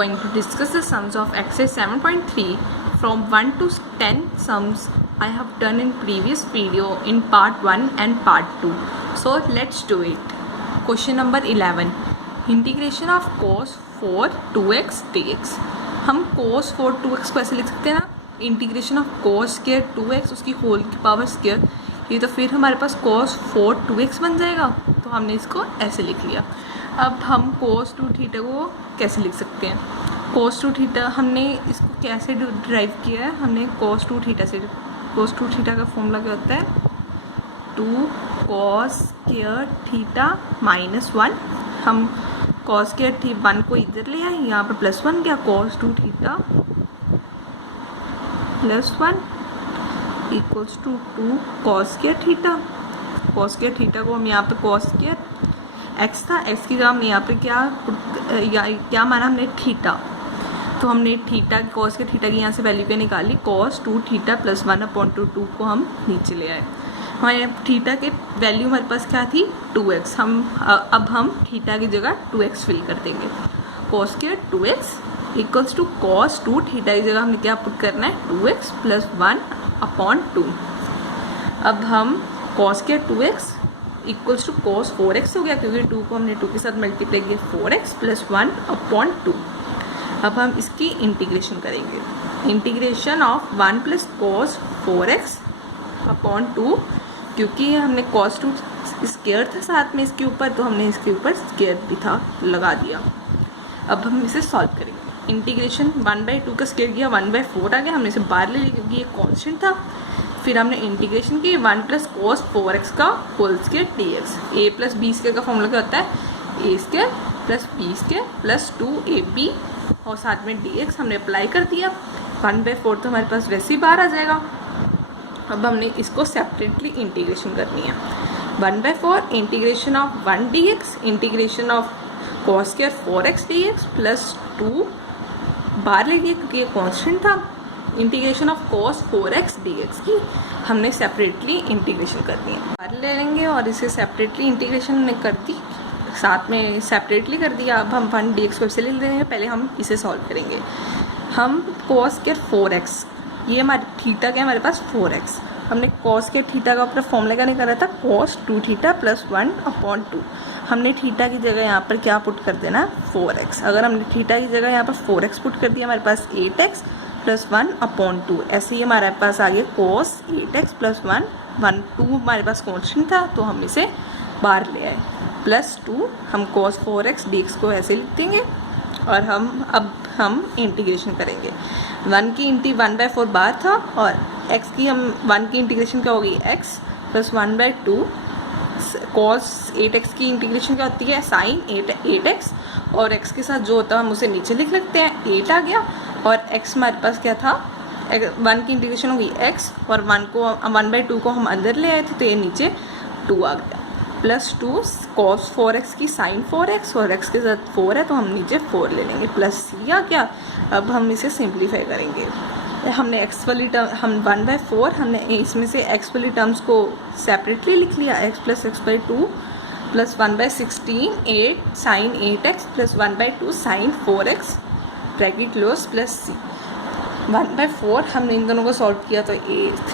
going to discuss the sums of exercise 7.3 from 1 to 10 sums I have done in previous video in part 1 and part 2. So let's do it. Question number 11. Integration of cos 4 2x dx. हम cos 4 2x को ऐसे लिख सकते हैं ना, integration of cos square 2x उसकी whole की power square, ये तो फिर हमारे पास cos 4 2x बन जाएगा, तो हमने इसको ऐसे लिख लिया. अब हम cos 2 थीटा को कैसे लिख सकते हैं? cos 2 थीटा हमने इसको कैसे ड्राइव किया है? हमने cos 2 थीटा से, cos 2 थीटा का फॉर्मूला क्या होता है? 2 cos स्क्वायर थीटा माइनस 1. हम cos स्क्वायर थी 1 को इधर ले आए, यहाँ पर प्लस 1 क्या, cos 2 theta plus 1 equals to 2 cos square theta. cos square theta को हम यहाँ पे cos स्क्वायर x था, x की जगह हम यहाँ पे क्या माना हमने, थीटा. तो हमने थीटा cos के थीटा की यहाँ से वैल्यू क्या निकाली, cos 2 थीटा प्लस 1/2 को हम नीचे ले आए. हमारे थीटा के वैल्यू हमारे पास क्या थी, 2x. अब हम थीटा की जगह 2x फिल कर देंगे. cos square 2x equals to cos 2 theta की जगह हमने क्या पुट करना है, 2x प्लस 1/2. अब हम cos square 2x equals to cos 4x हो गया, क्योंकि 2 को हमने 2 के साथ मल्टीप्लाई किया, 4x प्लस 1/2. अब हम इसकी इंटीग्रेशन करेंगे. Integration of 1 plus cos 4x/2, क्योंकि हमने cos 2 स्क्वायर था साथ में इसके ऊपर, तो हमने इसके ऊपर स्क्वायर भी था लगा दिया. अब हम इसे सॉल्व करेंगे. इंटीग्रेशन 1/2 का स्क्वायर किया, 1/4 आ गया, हमने इसे बाहर ले लिया क्योंकि ये कांस्टेंट था. फिर हमने इंटीग्रेशन की 1 प्लस cos 4x का whole square dx. a plus B square का फॉर्मूला क्या होता है, a square plus B square plus 2ab और साथ में dx हमने अप्लाई कर दिया. 1/4 तो हमारे पास वैसे ही बाहर आ जाएगा. अब हमने इसको सेपरेटली इंटीग्रेशन करनी है. 1/4 integration of 1 dx integration of cos square 4x dx plus 2 बाहर ले लिया क्योंकि ये कांस्टेंट था. Integration of cos 4x dx की हमने सेपरेटली इंटीग्रेशन करनी है. बाहर ले लेंगे और इसे सेपरेटली इंटीग्रेशन हमने कर दी, साथ में सेपरेटली कर दिया. अब हम 1 dx को इसे ले लेंगे. पहले हम इसे सॉल्व करेंगे. हम cos स्क्वायर 4x, ये हमारी थीटा क्या है हमारे पास 4x. हमने cos स्क्वायर थीटा का अपना फॉर्मूला क्या निकाला था, cos 2 थीटा प्लस 1/2. हमने थीटा की जगह यहाँ पर क्या पुट कर देना, 4x. अगर हमने थीटा की जगह यहाँ पर 4x पुट कर दिया, हमारे पास 8x प्लस 1/2. ऐसे ही हमारे पास आ गया cos 8x प्लस 1/2. हमारे पास कॉन्स्टेंट था तो हम इसे बाहर ले आए. प्लस 2 हम cos 4x dx को ऐसे लिख देंगे और अब हम इंटीग्रेशन करेंगे. 1/4 बाहर था और x की हम 1 की इंटीग्रेशन क्या होगी, x प्लस 1/2. cos 8x की इंटीग्रेशन क्या होती है, sin 8x, और x के साथ जो होता है हम उसे नीचे लिख लेते हैं. 8 आ गया और x हमारे पास क्या था, 1 की इंटीग्रेशन होगी x और 1/2 को हम अंदर ले आए थे, तो ये नीचे 2 आ गया. प्लस 2 cos 4x की sin 4x और x के साथ 4 है तो हम नीचे 4 ले लेंगे. प्लस c आ गया. अब हम इसे सिंप्लीफाई करेंगे. हमने x वाली टर्म, हम 1/4 हमने इसमें से x वाली टर्म्स को सेपरेटली लिख लिया. x plus x/2 plus 1/16 8 sin 8x plus 1/2 sin 4x bracket close plus c. 1/4 हमने इन दोनों को सॉल्व किया तो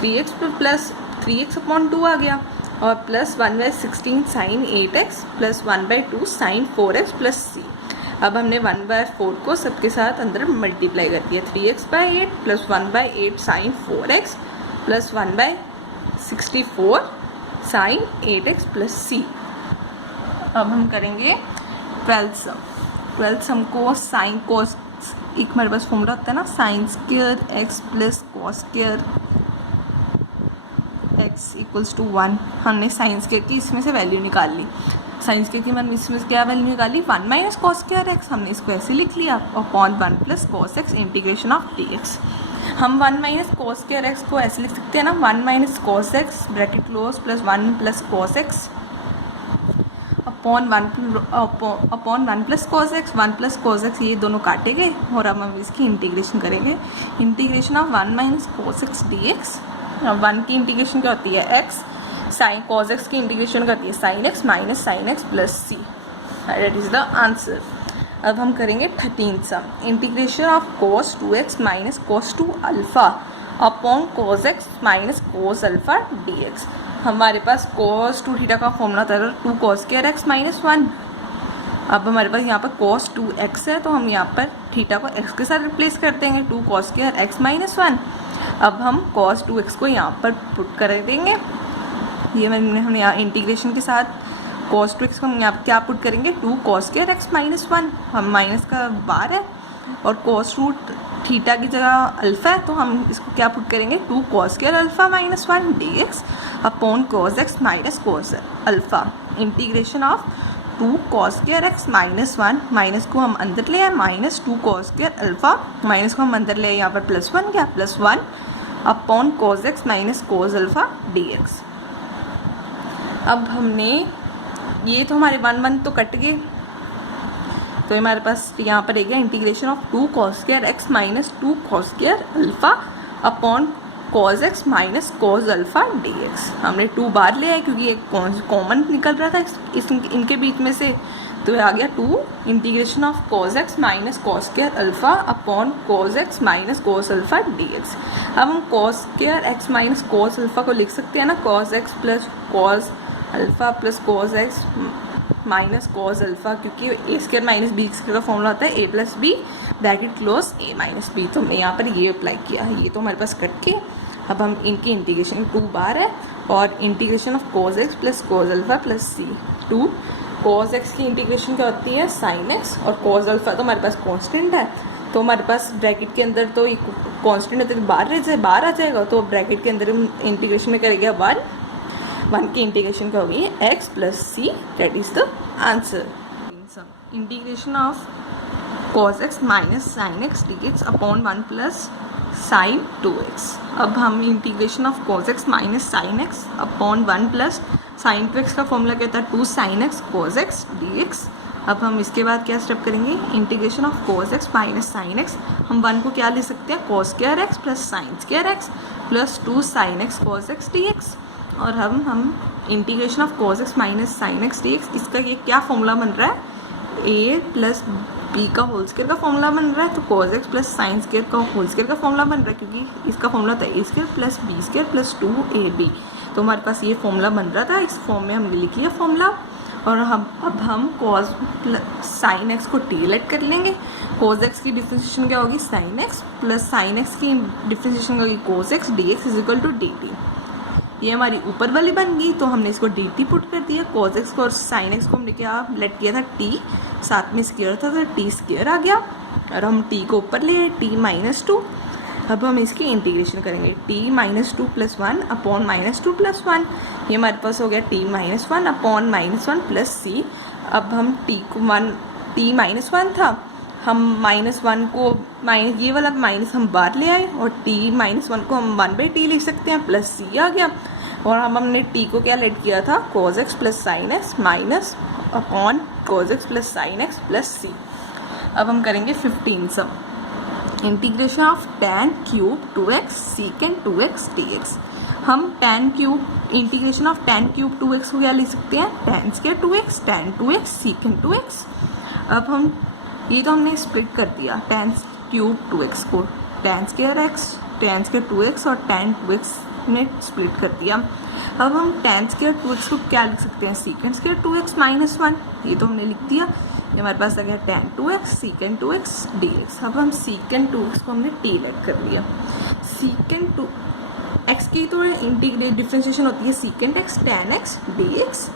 3x प्लस 3x/2 आ गया और plus 1/16 sin 8x plus 1/2 sin 4x plus c. अब हमने 1/4 को सबके साथ अंदर मल्टीप्लाई कर दिया. 3x/8 plus 1/8 sin 4x plus 1/64 sin 8x plus c. अब हम करेंगे 12th सम. 12th सम को साइन कोस, एक हमारे पास फॉर्मूला होता है ना, sine square x plus cos square x equals to 1. हमने साइन स्क्वायर की इसमें से वैल्यू निकाल ली. साइन स्क्वायर की मैंने इसमें से क्या वैल्यू निकाली, 1 माइनस कॉस स्क्वायर x. हमने इसको ऐसे लिख लिया upon 1 plus cos x integration of dx. हम 1 माइनस कॉस स्क्वायर x को ऐसे लिख सकते हैं ना, 1 minus cos x bracket close plus 1 plus cos x upon 1 plus cos x. 1 plus cos x ये दोनों काटे गए और अब हम इसकी इंटीग्रेशन करेंगे. Integration of 1 minus cos x dx. 1 की इंटीग्रेशन क्या होती है, x. साइन कॉस x की इंटीग्रेशन क्या होती है, sine x minus sine x plus c. That is the answer. अब हम करेंगे 13 sum. Integration of cos 2x minus cos 2 alpha upon cos x minus cos alpha dx। हमारे पास cos 2 theta का फॉर्मूला था 2 cos स्क्वायर x माइनस 1। अब हमारे पास यहाँ पर cos 2x है, तो हम यहाँ पर थीटा को x के साथ रिप्लेस कर देंगे, 2 cos स्क्वायर x माइनस 1। अब हम cos 2x को यहाँ पर पुट कर देंगे, ये हमने यहाँ इंटीग्रेशन के साथ cos 2x को हम यहाँ क्या पुट करेंगे, 2 cos स्क्वायर x माइनस 1, हम माइनस का बार है और cos रूट थीटा की जगह अल्फ़ा है, तो हम इसको क्या पुट करेंगे, 2 cos square alpha minus 1 dx upon cos x minus cos alpha. Integration of 2 cos square x minus 1, minus को हम अंदर ले आए, minus 2 cos square alpha, minus को हम अंदर ले आए, यहाँ पर प्लस 1 क्या, plus 1 upon cos x minus cos alpha dx। अब हमने ये तो हमारे 1 1 तो कट गए, तो हमारे पास यहाँ पर एक integration of 2 cos square x minus 2 cos square alpha upon cos x minus cos alpha dx। हमने 2 बार लिया है क्योंकि ये कॉमन निकल रहा था इनके बीच में से, तो ये आ गया 2 integration of cos x minus cos square alpha upon cos x minus cos alpha dx। अब हम cos square x minus cos alpha को लिख सकते हैं ना, cos x plus cos alpha plus cos x minus cos alpha, क्योंकि A square minus B square का formula होता है a plus B bracket close a minus B, तो हमने यहाँ पर ये अप्लाई किया है, ये तो हमारे पास कट के। अब हम इनकी इंटीग्रेशन 2 बार है और integration of cos x plus cos alpha plus c, 2 cos x की इंटीग्रेशन क्या होती है sin x, और cos अल्फ़ा तो हमारे पास कॉन्स्टेंट है, तो हमारे पास ब्रैकेट के अंदर तो ये कॉन्स्टेंट है तो बाहर आ जाएगा, तो ब्रैकेट के अंदर इंटीग्रेशन में करेगा 1 की इंटीग्रेशन क्या होगी, x plus C, that is the answer. Integration of cos x minus sine X dx upon 1 plus sine 2x। अब हम integration of cos x minus sine X upon 1 plus sine 2x का formula क्या होता है, 2 sine x cos x dx। अब हम इसके बाद क्या स्टेप करेंगे, integration of cos x minus sine X, हम 1 को क्या ले सकते हैं, cos square x plus sine square x plus 2 sine x cos x dx। और हम integration of cos x minus sine X dx, इसका ये क्या फॉर्मूला बन रहा है, a प्लस b का होल स्क्वायर का फॉर्मूला बन रहा है, तो cos x plus sine square का होल स्क्वायर का फॉर्मूला बन रहा है, क्योंकि इसका फॉर्मूला था a square plus b square plus 2ab, तो हमारे पास ये फॉर्मूला बन रहा था, इस फॉर्म में हमने लिख लिया फॉर्मूला। और अब हम cos साइन x को डिलीट कर लेंगे, cos x की डिफरेंशिएशन क्या होगी, sine x plus sine x की डिफरेंशिएशन होगी cos x dx is equal to dt। ये हमारी ऊपर वाली बन गई, तो हमने इसको dt पुट कर दिया, cos x को और sin x को हमने क्या लेट किया था t, साथ में स्क्वायर था तो t स्क्वायर आ गया, और हम t को ऊपर ले आए, t माइनस 2। अब हम इसकी इंटीग्रेशन करेंगे, t minus 2 plus 1 upon minus 2 plus 1, ये हमारे पास हो गया t minus 1 upon minus 1 plus c। अब हम t माइनस 1 था, हम माइनस 1 को माइनस ये वाला माइनस हम बाहर ले आए, और t माइनस 1 को हम 1/t लिख सकते हैं, प्लस c आ गया। और हमने t को क्या लेट किया था, cos x plus sine x minus upon cos x plus sine x plus c। अब हम करेंगे 15 sum. Integration of tan cube 2x secant 2x dx। हम tan cube integration of tan cube 2x को क्या लिख सकते हैं, tan square 2x tan 2x secant 2x। अब हम ये तो हमने स्प्लिट कर दिया tan क्यूब 2x को, tan square x tan square 2x और tan 2x ने स्प्लिट कर दिया। अब हम tan स्क्वायर 2x को क्या लिख सकते हैं, secant स्क्वायर 2x माइनस 1, ये तो हमने लिख दिया, ये हमारे पास आ गया tan 2x secant 2x dx। अब हम secant 2x को हमने t लेट कर लिया, secant 2x की तो इंटीग्रेट डिफरेंशिएशन होती है secant x tan x dx,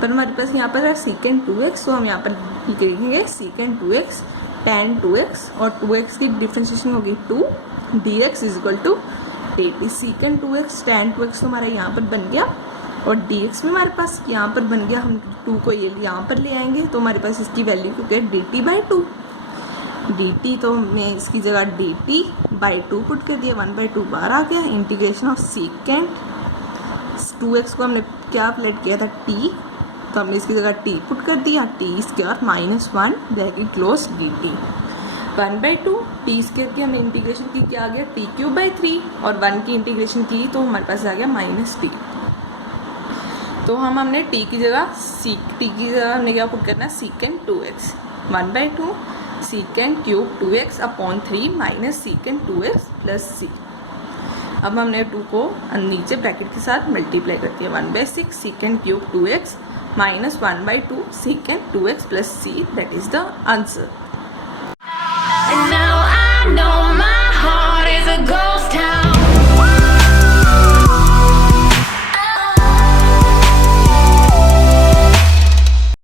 पर हमारे पास यहाँ पर है secant 2x, तो हम यहाँ पर लिखेंगे secant 2x tan 2x और 2x की डिफरेंशिएशन होगी 2 dx is equal to dt। secant 2x tan 2x तो हमारा यहाँ पर बन गया, और dx भी हमारे पास यहाँ पर बन गया, हम 2 को ये यहाँ पर ले आएंगे, तो हमारे पास इसकी वैल्यू क्योंकि dt/2, dt तो हमने इसकी जगह dt/2 पुट कर दिया, 1/2 बाहर आ गया। इंटीग्रेशन ऑफ secant 2x को हमने क्या लेट किया था t, तो हमने इसकी जगह t पुट कर दिया, t square minus 1 bracket close dt 1/2 t square की हमने इंटीग्रेशन की, क्या आ गया t³/3, और 1 की इंटीग्रेशन की तो हमारे पास आ गया माइनस t। तो हमने t की जगह हमने क्या पुट करना है secant 2x, 1/2 secant cube 2x upon 3 minus secant 2x plus c। अब हमने 2 को नीचे ब्रैकेट के साथ मल्टीप्लाई कर दिया, 1/6 secant cube 2x minus 1/2 secant 2x plus c, that is the answer. And now I know